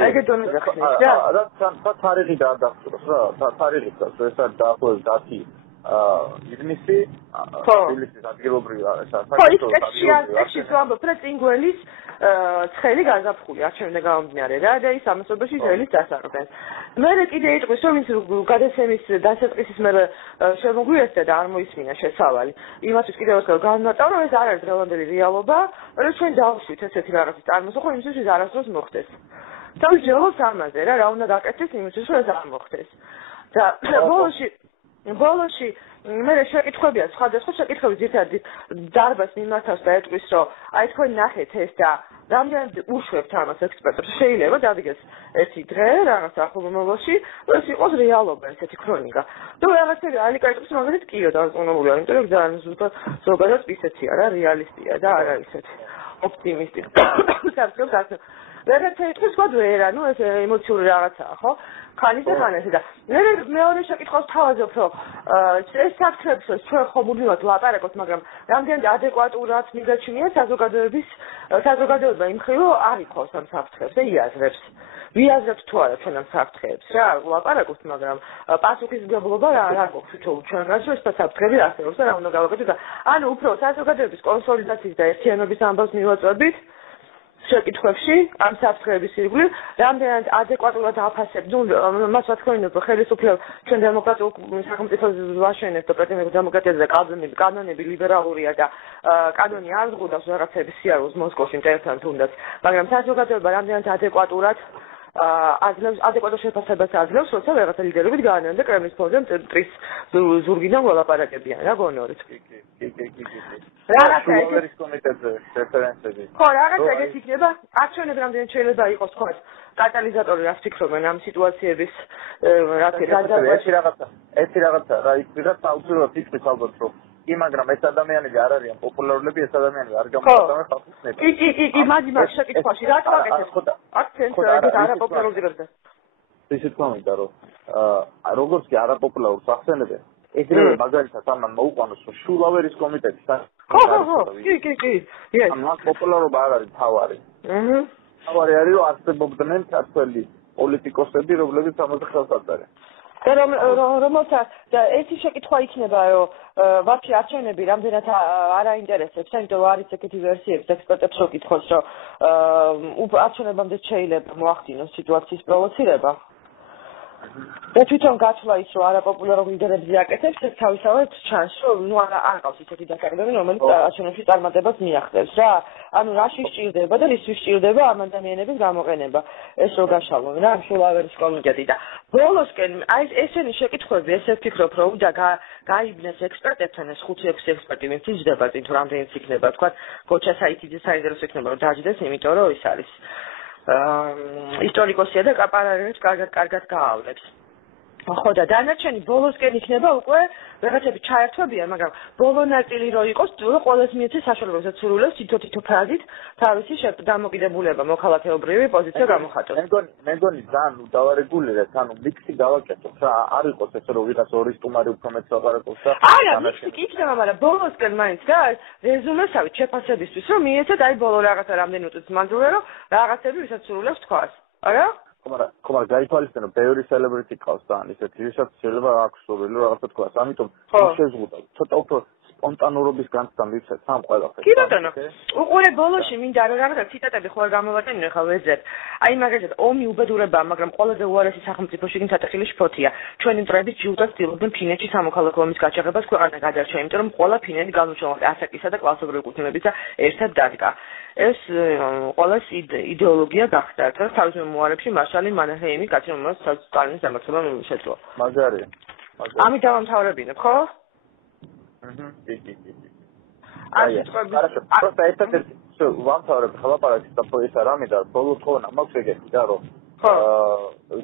ეგეთ დონეზე ხდება რა თან თარიღი დაადასტუროს რა თარიღი გავს ეს არის დაახლოებით 10 ივნისი თბილისის ადგილობრივი ტექსტში ვამბობ რა წინგველის ცხელი გაზაფხული არჩევნებდა გამომდინარე რა და ის ამასობაში ძველი დასაყრდენ მე კიდე იტყვის რომ ის გადაცემის დასაწყისის მე შემოგვიერთდა და არ მოისმინა შესავალი იმათვის კიდევ ერთხელ განმარტავ რომ ეს არ არის დღევანდელი რეალობა რომ ჩვენ დავშვით ესეთი რაღაცის წარმოსახვა იმისთვის არასდროს მოხდეს თავის ჯეროს ამაზე რა უნდა გაკეთდეს იმისთვის რომ ეს არ მოხდეს და ბოლოში მე შეკითხვებია სხვადასხვა შეკითხვები ძირითადად დარბას მიმართავს და ეტყვის რომ აი თქვენ ნახეთ ეს და რამდენად უშვებთ ამას ექსპერტებს შეიძლება დადგეს ერთი დღე რაღაც ახალმოვლაში ეს იყოს რეალობა ესეთი ქრონიკა თუ რაღაცები ალიკაიტებს მაგალითად კიო დარწმუნებულია იმიტომ რომ ძალიან ზოგადად ისეთია რა რეალისტია და არ არის ესეთი ოპტიმისტი სამწუხაროდ ვერაფერი იტყვის გოდვერა ნუ ეს ემოციური რაღაცაა ხო ხანის და ხანესი და მეორე შეკითხვას თავაზობ რომ ეს საფრთხეებს ჩვენ ხომულივად ლაპარაკობთ მაგრამ რამდენად ადეკვატურად მიგაჩნია საზოგადოება იმ ხრივ არ იქოს ამ საფრთხეებს და იაზრებს ვიაზრებთ თუ არა ჩვენ ამ საფრთხეებს რა ლაპარაკობთ მაგრამ პასუხისმგებლობა რა გვაქვს ჩვენ რაც ეს საფრთხეები არსებობს და რა უნდა გავაკეთოთ ანუ უფრო საზოგადოების კონსოლიდაციის და ერთიანობის ამბავს მივაწვევით შეკითხვებში ამ საფრთხეების ირგვლივ რამდენად ადეკვატურად აფასებთ ნუ მას ვთქვით ხელისუფლება ჩვენ დემოკრატიულ სახელმწიფოს ვაშენებთ და პრეტენდენტ დემოკრატიაზე და კანონები ლიბერალურია და კანონი არ ზღუდავს რაღაცების სიარულს მოსკოვში მტერთან თუნდაც მაგრამ საზოგადოება რამდენად ადეკვატურად ადეკვატურ შეფასებას აძლევს როცა რაღაცა ლიდერობით გაანან და კრემლის ფონდზე მტრის ზურგიდან გველაპარაკებიან რა გონორით რაღაცა ეს კომიტეტზე რეფერენსები ხო რაღაცა ეგეთი იქნება არჩევნები რამდენად შეიძლება იყოს თქვა კატალიზატორი რას ფიქრობენ ამ სიტუაციების ეს რაღაცა რა იქნება საუბრობთ იქნება ალბათ რომ კი მაგრამ ეს ადამიანები არ არიან პოპულარულები ეს ადამიანები არ გამოხატავენ ხალხის ნებას კი მაგ შეკითხვაში რა თქვა აქცენტს არაპოპულარიზებდა ისე თქვა რომ როგორც კი არაპოპულარულს ახსენებენ ეგრევე მაგალითად ამან მოუყვანოს რომ შულავერის კომიტეტის ხო კი ამას პოპულარობა არ არის თავარი თავარი არის რომ არსებობდნენ ქართველი პოლიტიკოსები რომლებიც ამაზე ხელს აწერენ რომელსაც ერთი შეკითხვა იქნება რომ ვაფშე არჩევნები რამდენად არ აინტერესებს იმიტომ რომ არის ეგეთი ვერსიები ექსპერტებს რო კითხოს რომ არჩევნებამდე შეიძლება მოახდინოს სიტუაციის პროვოცირება და თვითონ გაცვლა ის რომ არაპოპულარულ ლიდერებზე აკეთებს ეს თავისთავად ჩანს რომ ნუ არ ყავს ისეთი დასაყრდენი რომელიც არჩევნებში წარმატებას მიაღწევს რა ანუ რაში სჭირდება და რისთვის სჭირდება ამ ადამიანების გამოყენება ეს რო გაშალონ რა შულავერის კომიტეტი და ბოლოსკენ აი ესენი შეკითხვები ესე ვფიქრობ რომ უნდა გაიბნეს ექსპერტებთან ეს 5-6 ექსპერტი მიწიდება წინ თუ რამდენიც იქნება თქვა გოჩა საიტიძე საინტერესო იქნება რომ დაჯდეს იმიტომ რომ ის არის ისტორიკოსია და კაპარარებს კარგად გაავლებს. ხო და დანარჩენი ბოლოსკენ იქნება უკვე რაღაცები ჩაერთვებიან, მაგრამ ბოლო ნაწილი რო იყოს, ყველას მიეცეს საშუალება ზეცურულებს თითო ფრაზით თავისი დამოკიდებულება მოქალაქეობრივი პოზიცია გამოხატოს. მე მგონი ძალიან დავარეგულირეთ, ანუ მიქსი გავაკეთოთ რა, არ იყოს ეს რომ ვიღაც ორი სტუმარი უფრო მეც ლაპარაკობს და არა, მიქსი კი იქნება, მაგრამ ბოლოსკენ მაინც რა რეზუმესავით შეფასებისთვის რომ მიეცეთ აი ბოლო რაღაცა რამდენი წუთის მანძილზე რომ რაღაცები ვისაც სრულებს თქვას. არა? ხომ გაითვალისწინო ბევრი სელებრიტი ყავს და ისეთი ვისაც შეიძლება აქვს სურვილი რაღაცა თქვას ამიტომ შეზღუდა ცოტა უფრო სპონტანურობის განცდა მივცეთ სამ ყველაფერს კი ბატონო უყურე ბოლოში მინდა რომ რაღაცა ციტატები ხო არ გამოვატენინო ხა ვეძებ აი მაგალითად ომი უბედურებაა მაგრამ ყველაზე უარესი სახელმწიფოში გინდა ტეხილი შფოთია ჩვენი მტრები ჯიუტად ცდილობდნენ ფინეთში სამოქალაქო ომის გაჩაღებას ქვეყანა გადარჩა იმიტომ რომ ყველა ფინეთი განუჩვენოთ ასაკისა და კლასობრივი კუთვნილების და ერთად დადგა ეს ყველას იდეოლოგია გახდა და თავის მემუარებში მარშალი მანჰეიმი კაცი რომელსაც სტალინის დამარცხება შეძლო მაგარია ამით დავამთავრებინებ ხო აი პროსტა ერთ-ერთი ვამთავრებ ხალაპარაკის და ეს რამე და ბოლო თხოვნა მაქვს ეგეთი და რომ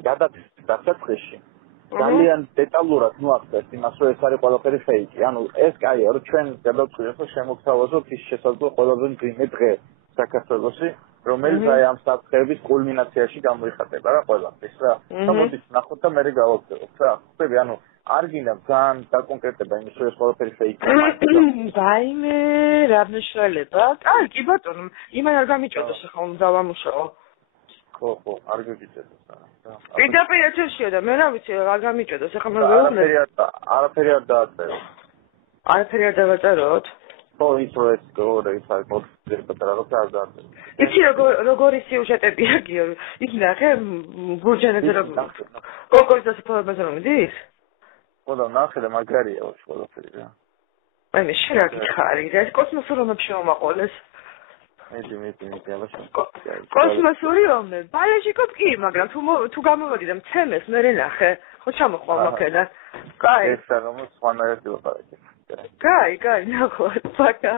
გადაცემა დასაწყისში ძალიან დეტალურად მოახდენს იმას რომ ეს არის ყველაფერი ფეიკი ანუ ეს კაია რომ ჩვენ გადავწყვიტეთ რომ შემოგთავაზოთ ის შესაძლოა ყველაზე მძიმე დღე საქართველოში რომელიც აი ამ საფრთხეების კულმინაციაში გამოიხატება რა ყველაფერს რა სამოდით ნახოთ და მე გავაგზავნოთ რა ხვდები ანუ არ გინდა ძალიან დაკონკრეტება იმის რომ ეს ყველაფერი ფეიკია ვაიმე რა მნიშვნელობა კი ბატონო იმან არ გამიჭოდოს ახლა უნდა დავამუშაო ხო, არ გიგიწევს რა. პირდაპირ ეჩერშია და მე რა ვიცი, არ გამიჭედოს, ახლა მე ვეუბნები. არაფერი არ დააწერო. არაფერი არ დავაწეროთ? ხო, ის რო ეს გორე ის არის პოდკასტი რა როცა არ დააწერო. იცი როგორი სიუჟეტებია გიო? იქ ნახე ბურჯანებზე რომ კოკოს დასაფლავებაზე რომ მიდის? ხო და ნახე და მაგარია ყველაფერი რა. მე შენ რა გითხარი? ეს კოსმოსურ ომებში მომაყოლეს. მედი აბაშა. კოსმოსური ომები. ბალეშიკով კი, მაგრამ თუ გამოვადი და მცემეს, მე ნახე. ხო ჩამოხვალ მოქედა. კაი. ეს რა რომ სხვანაირად ვიყავი. კაი, ნახოთ, პაკა.